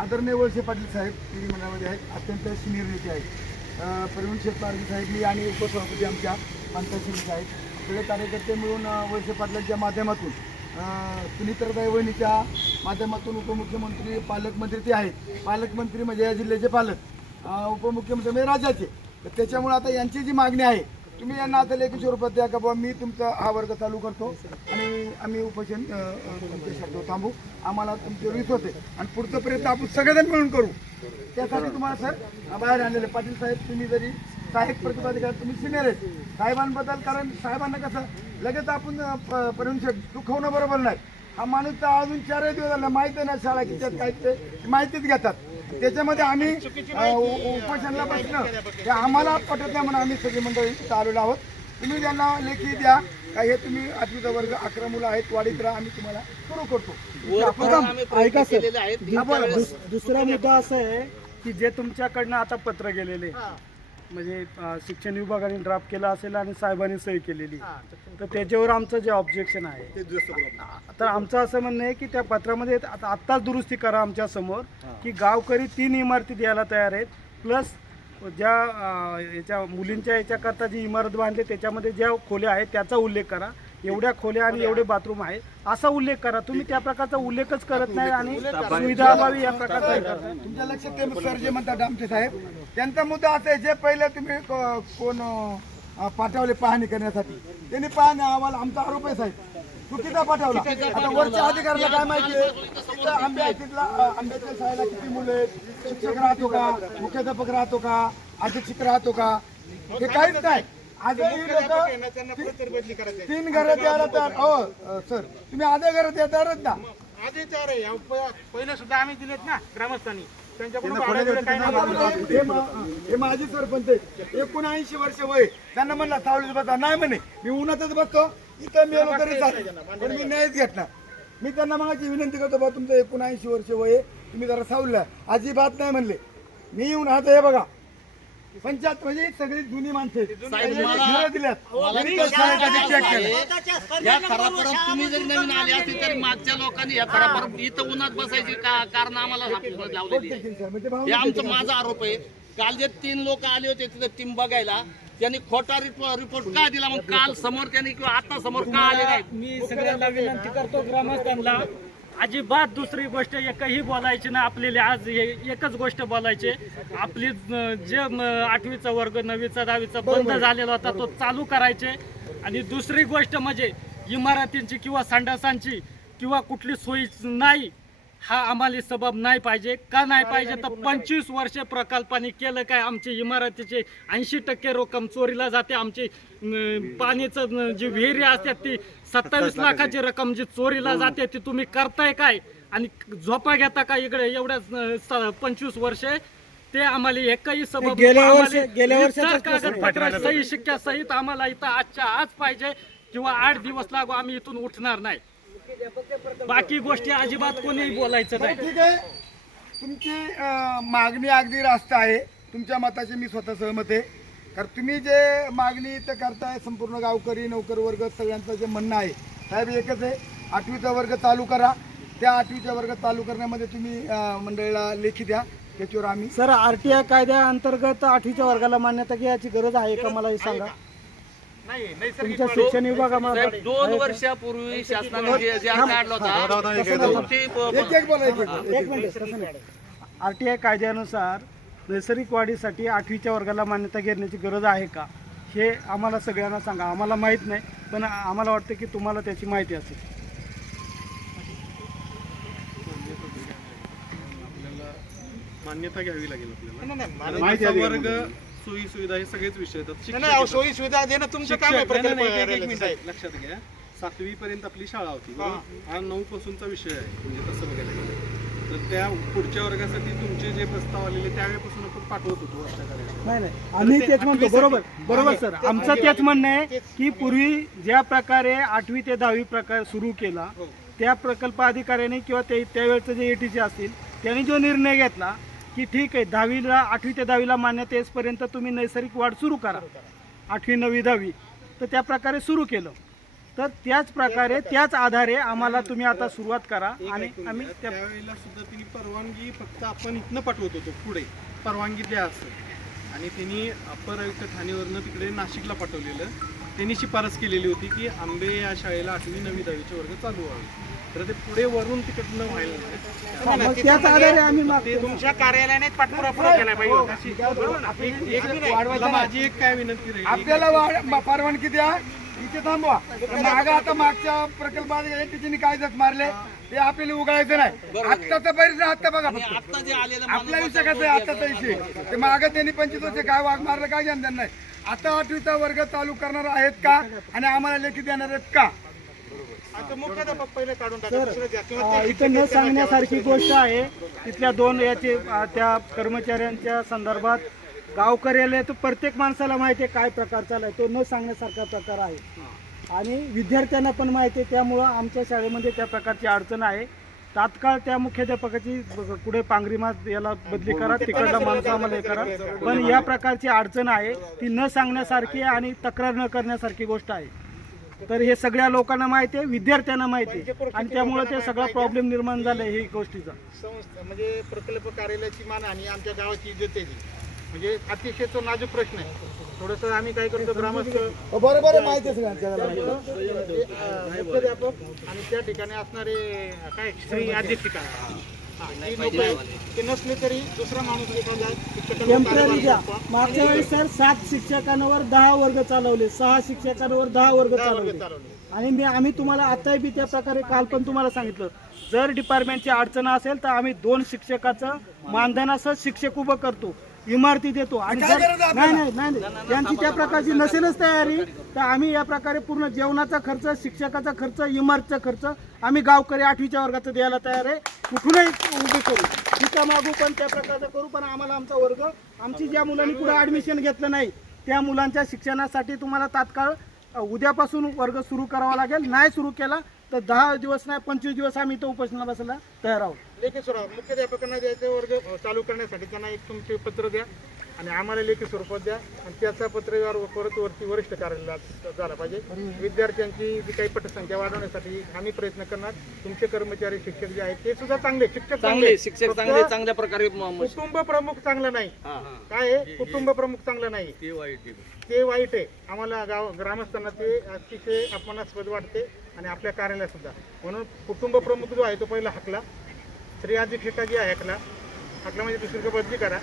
आदरणीय वळसे पाटील साहेब विधिमंडळामध्ये आहेत, अत्यंत सिनियर नेते आहेत. प्रवीण शेठ पारधी साहेब मी आणि उपसभापती आमच्या पंचायत समितीचे आहेत. सगळे कार्यकर्ते मिळून वळसे पाटलांच्या माध्यमातून सुनीताताई वहिनीच्या माध्यमातून उपमुख्यमंत्री पालकमंत्री ते आहेत. पालकमंत्री म्हणजे या जिल्ह्याचे पालक, उपमुख्यमंत्री म्हणजे राज्याचे. तर त्याच्यामुळे आता यांची जी मागणी आहे, तुम्ही यांना आता लेखी स्वरूपात द्या का बाबा मी तुमचा हा वर्ग चालू करतो आणि आम्ही उपोषण तुमच्यासाठी थांबू, आम्हाला तुमच्यावर विश्वास आहे आणि पुढचा प्रयत्न आपण सगळेजण मिळून करू. त्यासाठी तुम्हाला सर बाहेर आणलेले पाटील साहेब, तुम्ही जरी सहाय्यक प्रतिपादिका तुम्ही सिनियर आहेत साहेबांबद्दल, कारण साहेबांना कसं लगेच आपण पर्यंत दुखवणं बरोबर नाही. हा माणूस तर अजून 4 दिवस झाला माहिती आहे ना शाळा किती काय ते माहितीच घेतात. त्याच्यामध्ये आम्ही उपोषणाला बसणं हे आम्हाला पटत नाही म्हणून आम्ही सगळी मंडळी इथं आलेलो आहोत. तुम्ही त्यांना लेखी द्या का हे तुम्ही 8वीचा वर्ग 11 मुलं आहेत वाढीत राहा, आम्ही तुम्हाला सुरू करतो. ऐका सर, दुसरा मुद्दा असा आहे की जे तुमच्याकडनं आता पत्र गेलेले म्हणजे शिक्षण विभागाने ड्राफ्ट केला असेल आणि साहेबांनी सही केलेली, तर त्याच्यावर आमचं जे ऑब्जेक्शन आहे तर आमचं असं म्हणणं आहे की त्या पत्रामध्ये आत्ताच दुरुस्ती करा आमच्या समोर की गावकरी 3 इमारती द्यायला तयार आहेत, प्लस ज्या याच्या मुलींच्या याच्याकरता जी इमारत बांधली त्याच्यामध्ये ज्या खोल्या आहेत त्याचा उल्लेख करा. एवढ्या खोल्या आणि एवढे बाथरूम आहे असा उल्लेख करा. तुम्ही त्या प्रकारचा उल्लेखच करत नाही आणि सुविधा अभावी या प्रकारचा करताय. तुमच्या लक्षात ते सर जे म्हणतात आमचे साहेब, त्यांचा मुद्दा असा आहे जे पहिले तुम्ही कोण पाठवले पाहणी करण्यासाठी, त्यांनी पाहणी अहवाल आमचा आरोप आहे साहेब चुकीचा पाठवला. आता वरच्या अधिकाऱ्याला काय माहिती आहे आंब्याच्या शाळेला किती मुलं आहेत, शिक्षक राहतो का, मुख्याध्यापक राहतो का, अधीक्षक राहतो का, हे काहीच नाही. आजही लोक 3 घरं द्यायला तयार. हो सर, तुम्ही आधी घरं द्या तयारच ना. आधी तयार आहे, पहिले सुद्धा आम्ही दिलेत ना ग्रामस्थांनी. हे माझी सरपंच आहेत, 79 वर्ष वय. त्यांना म्हणला सावलीत बसा, नाही म्हणे मी उन्हातच बसतो इथं मी वगैरे चालेल, पण मी नाहीच घेतला. मी त्यांना मागायची विनंती करतो बा तुमचं 79 वर्ष वय, तुम्ही जरा सावलीला अजिबात नाही म्हणले. मी येऊन आता हे बघा पंचायत म्हणजे सगळी जुनी माणसं दिल्यात. या थरापर्यंत तुम्ही जरी नवीन आले असते तरी मागच्या लोकांनी या थरापर्यंत इथं उन्हात बसायची कारण आम्हाला लावलेली. हे आमचा माझा आरोप आहे. काल जे 3 लोक आले होते तिथं टीम बघायला, त्यांनी खोटा रिपोर्ट का दिला, मग काल समोर त्यांनी किंवा आता समोर का आले नाही. मी सगळ्यांना विनंती करतो ग्रामस्थांना अजिबात दुसरी गोष्ट एकही बोलायची ना. आपल्याला आज एकच गोष्ट बोलायची, आपली जे 8वीचा वर्ग 9वीचा 10वीचा बंद झालेला होता तो चालू करायचे. आणि दुसरी गोष्ट म्हणजे इमारतींची किंवा संडासांची किंवा कुठली सोयी नाही, हा आम्हाला सबब नाही पाहिजे. का नाही पाहिजे तर 25 वर्ष प्रकल्पाने केलं काय, आमची इमारतीचे 80% रक्कम चोरीला जाते. आमची पाण्याचं जी विहिरी असतात ती 27 लाखाची रक्कम जी चोरीला जाते ती तुम्ही करताय काय आणि झोपा घेता का इकडे एवढ्या 25 वर्ष. ते आम्हाला एकही सबब गेल्या वर्षी कागदपत्र सही शिक्क्या सहित आम्हाला इथं आजच्या आज पाहिजे किंवा 8 दिवस लागू, आम्ही इथून उठणार नाही. बाकी गोष्टी अजिबात कोणीही बोलायचं नाही. ठीक आहे, तुमची मागणी अगदी रास्त आहे, तुमच्या मताशी मी स्वतः सहमत आहे. कारण तुम्ही जे मागणी इथं करताय संपूर्ण गावकरी नोकर वर्ग सगळ्यांचं जे म्हणणं आहे साहेब एकच आहे, 8वीचा वर्ग चालू करा. त्या 8वीचा वर्ग चालू करण्यामध्ये तुम्ही मंडळाला लेखी द्या, त्याच्यावर आम्ही सर RTI कायद्याअंतर्गत 8वीच्या वर्गाला मान्यता घ्यायची गरज आहे का मला हे सांगा. तुमच्या शिक्षण विभागामध्ये 2 वर्षापूर्वी शासनाने जे काढला होता RTI कायद्यानुसार नैसर्गिक वाढीसाठी 8वीच्या वर्गाला मान्यता घेण्याची गरज आहे का हे आम्हाला सगळ्यांना सांगा. आम्हाला माहीत नाही, पण आम्हाला वाटतं की तुम्हाला त्याची माहिती असेल. मान्यता घ्यावी लागेल आपल्याला. वर्ग सोयी सुविधा हे सगळेच विषय येतात. सोयी सुविधा देणं तुमचं काम आहे. लक्षात घ्या, 7वी पर्यंत आपली शाळा होती, हा 9 पासूनचा विषय आहे. म्हणजे तसं बघायला गेलं तर त्या पुढच्या वर्गासाठी तुमचे जे प्रस्ताव आलेले त्यावेळेपासून आपण पाठवत होतो वर्षाकडे. नाही आम्ही तेच म्हणतो. बरोबर सर, आमचं तेच म्हणणं आहे की पूर्वी ज्या प्रकारे 8वी ते 10वी प्रकार सुरू केला त्या प्रकल्प अधिकाऱ्याने किंवा त्यावेळेचं जे ATC असतील त्यांनी जो निर्णय घेतला की ठीक आहे 8वी ते 10वीला मान्यता येईपर्यंत तुम्ही नैसर्गिक वाढ सुरू करा, 8वी 9वी 10वी, तर त्या प्रकारे सुरू केलं. तर त्याच प्रकारे त्याच आधारे आम्हाला तुम्ही आता सुरुवात करा आणि आम्ही त्यावेळेला सुद्धा तिने परवानगी फक्त आपण इथनं पाठवत होतो पुढे परवानगी द्या असं आणि त्यांनी अप्पर आयुक्त ठाणेवरनं तिकडे नाशिकला पाठवलेलं. त्यांनी शिफारस केलेली होती की आंबे या शाळेला 8वी 9वी 10वीचे वर्ग चालू व्हावे. तर ते पुढे वरून तिकडनं व्हायला लागले. मग त्याच आधारे आम्ही ते मागतो. तुमच्या कार्यालयाने पाठपुरावा केला पाहिजे. बरोबर ना? मला माझी एक काय विनंती राहील, आपल्याला परवानगी द्या, इथे थांबवा. मागं आता मागच्या प्रकल्पात तिने काय जत मारले ते आपल्याला उगाळायचं नाही. आत्ताचा परिसर आत्ता बघा फक्त. आता जे आलेलं आपला विषय कसा आहे आत्ताचा विषय ते मागं त्यांनी 25 वर्ष काय वाघ मारलं काय ज्ञान नाही. आता 8वीचा वर्ग चालू करणार आहेत का आणि आम्हाला लेखी देणार आहेत का? आता मुख्याध्यापक पहिले काढून टाका, दुसरं द्या. किंवा ते इथं न सांगण्यासारखी गोष्ट आहे. तिथल्या दोन याचे त्या कर्मचाऱ्यांच्या संदर्भात गावकऱ्याला तर प्रत्येक माणसाला माहिती आहे काय प्रकार चालू आहे. तो न सांगण्यासारखा प्रकार आहे आणि विद्यार्थ्यांना पण माहिती आहे. त्यामुळं आमच्या शाळेमध्ये त्या प्रकारची अडचण आहे. तात्काळ त्या मुख्याध्यापकाची पुढे पांगरीमात याला बदली करा, तिकडला माणसं आम्हाला हे करा. पण या प्रकारची अडचण आहे ती न सांगण्यासारखी आणि तक्रार न करण्यासारखी गोष्ट आहे. तर हे सगळ्या लोकांना माहिती आहे, विद्यार्थ्यांना माहिती आहे आणि त्यामुळे ते सगळा प्रॉब्लेम निर्माण झाला ही गोष्टीचा. संस्था म्हणजे प्रकल्प कार्यालयाची मानहानी आमच्या गावाची इज्जत आहे ती. म्हणजे अतिशय तो नाजूक प्रश्न आहे. थोडस आम्ही काय करतो ग्रामस्थ बरोबर आहे, माहिती आहे सगळ्यांना. मुख्याध्यापक आणि त्या ठिकाणी असणारे काय श्री अध्यक्षिका ही लोक ते नसले तरी दुसरा माणूस एखादा शिक्षकांना टेम्पररी द्या. कारभार मागच्या वेळेस सर 7 शिक्षकांवर 10 वर्ग चालवले, 6 शिक्षकांवर 10 वर्ग चालवले. आणि आम्ही तुम्हाला आताही बी त्या प्रकारे काल पण तुम्हाला सांगितलं, जर डिपार्टमेंटची अडचण असेल तर आम्ही 2 शिक्षकाचं मानधनासह शिक्षक उभं करतो, इमारती देतो. आणि जर नाही त्यांची त्या प्रकारची नसेलच तयारी तर आम्ही या प्रकारे पूर्ण जेवणाचा खर्च, शिक्षकाचा खर्च, इमारतीचा खर्च आम्ही गावकरी 8वीच्या वर्गाचा द्यायला तयार आहे. कुठूनही उभे करू, तिथं मागू पण त्या प्रकारचं करू. पण आम्हाला आमचा वर्ग, आमची ज्या मुलांनी पुढे ॲडमिशन घेतलं नाही त्या मुलांच्या शिक्षणासाठी तुम्हाला तात्काळ उद्यापासून वर्ग सुरू करावा लागेल. नाही सुरू केला तर 10 दिवस नाही 25 दिवस आम्ही इथं उपोषणाला बसायला तयार आहोत. लेखी स्वरूप मुख्याध्यापकांना द्यायचे वर्ग चालू करण्यासाठी त्यांना एक तुमचे पत्र द्या आणि आम्हाला लेखी स्वरूपात द्या आणि त्याचा पत्रव्यवहार परत वरती वरिष्ठ कार्यालयात झाला पाहिजे. विद्यार्थ्यांची जी काही पटसंख्या वाढवण्यासाठी आम्ही प्रयत्न करणार. तुमचे कर्मचारी शिक्षक जे आहेत ते सुद्धा चांगले शिक्षक शिक्षक चांगल्या प्रकारे कुटुंब प्रमुख चांगलं नाही. काय आहे कुटुंब प्रमुख चांगलं नाही, ते वाईट आहे. आम्हाला ग्रामस्थांना ते अतिशय अपमानास्पद वाटते आणि आपल्या कार्यालयात सुद्धा. म्हणून कुटुंब प्रमुख जो आहे तो पहिला हाकला, स्त्री अधीक्षिका जी आहे हाकला म्हणजे दुसरीकडे बदली करा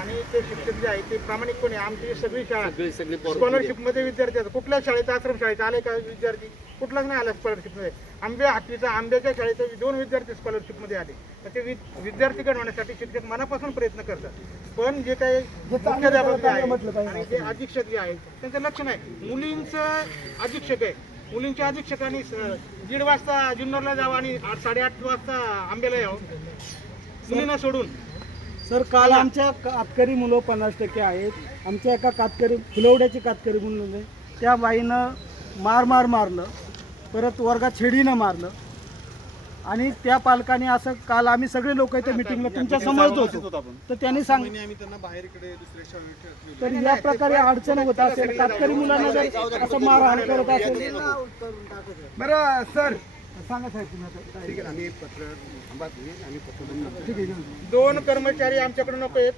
आणि ते शिक्षक जे आहे ते प्रामाणिकपणे आमची सगळी शाळा स्कॉलरशिपमध्ये विद्यार्थी आहेत. कुठल्या शाळेचा आश्रम शाळेचा आले का विद्यार्थी? कुठलाच नाही आला स्कॉलरशिपमध्ये. आंब्याच्या शाळेचे 2 विद्यार्थी स्कॉलरशिपमध्ये आले. तर ते विद्यार्थी घडवण्यासाठी शिक्षक मनापासून प्रयत्न करतात. पण जे काही मुख्याध्यापक आहे आणि जे अधीक्षक जे आहेत त्यांचं लक्ष नाही. मुलींचं अधीक्षक आहे, मुलींच्या अधीक्षकांनी 1:30 वाजता जुन्नरला जावं आणि 8:30 वाजता आंब्याला यावं मुलींना सोडून. सर काल आमच्या कातकरी मुलं 50% आहेत. आमच्या एका कातकरी फुलवड्याची कातकरी मुलं त्या बाईनं मारलं, परत वर्गात छेडीनं मारलं आणि त्या पालकांनी असं काल आम्ही सगळे लोक इथे मिटिंगला तुमच्या समजत होतो तर त्यांनी सांगितलं आम्ही त्यांना बाहेर इकडे दुसऱ्या शाळेत ठेवले. तर या प्रकारे अडचण होत असेल, कातकरी मुलांना जर असं मारहाण करत असेल. बरं सर सांगा साहेब तुम्ही आता. ठीक आहे, आम्ही पत्र ठीक आहे. 2 कर्मचारी आमच्याकडे नको आहेत.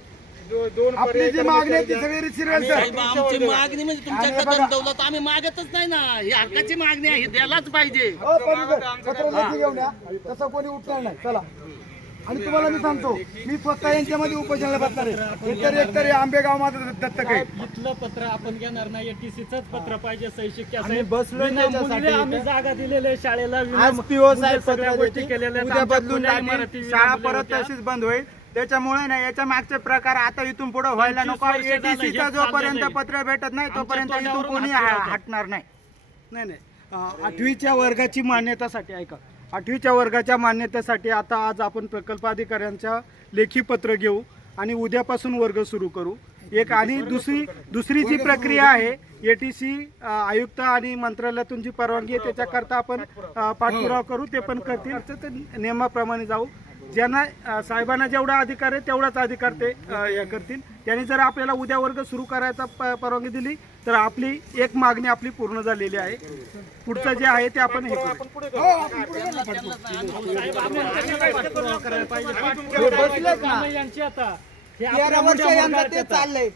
2 आपली जी मागणी आहे ती सगळी रिसिव्ह सर. साहेब, आमची मागणी म्हणजे तुमच्याकडे दौलत आम्ही मागतच नाही ना. ही हक्काची मागणी आहे, ही द्यायलाच पाहिजे. पत्र लेखी घेऊन या, तसं कोणी उठणार नाही. चला. आणि तुम्हाला मी सांगतो, मी स्वतः यांच्यामध्ये उपोषणाला बसणार आहे. एकतरी आंबेगाव माझं दत्तक आहे. इथलं पत्र आपण घेणार नाही, ATCचंच पत्र पाहिजे. सही शिक्क्या आम्ही साहेब बसलो विनामूल्य आम्ही जागा दिलेल्या शाळेला आज विनामूल्य PO साहेब सगळ्या पत्र गोष्टी देतील. केलेल्या आहेत. उद्या आमच्या बदलून पुण्या जातील. इमारती शाळा विनामूल्य परत होत्या. तशीच बंद होईल. त्याच्यामुळे ना याच्या मागचे प्रकार आता इथून पुढे व्हायला 25 नको. वर्ष झालं ATCचं हेच जोपर्यंत चाललेलं पत्र भेटत नाही तोपर्यंत आमच्या इथून तोंडावरून कोणी हात फिरवतात. हटणार नाही. नाही 8वीच्या वर्गाची मान्यतासाठी ऐका, 8वीच्या वर्गाच्या मान्यतेसाठी आता आज आपण प्रकल्प अधिकाऱ्यांच्या लेखी पत्र घेऊ आणि उद्यापासून वर्ग सुरू करू. एक आणि दुसरी जी प्रक्रिया आहे ATC आयुक्त आणि मंत्रालयातून जी परवानगी आहे त्याच्याकरता आपण पाठपुरावा करू, ते पण करतील. तर नियमाप्रमाणे जाऊ. ज्यांना साहेबांना जेवढा अधिकार आहे तेवढाच अधिकार ते हे करतील. त्यांनी जर आपल्याला उद्या वर्ग सुरू करायचा परवानगी दिली तर आपली एक मागणी आपली पूर्ण झालेली आहे. पुढचं जे आहे ते आपण हे करू. कामं यांची आता हे आपल्या मोठ्या मोठ्या चाललंय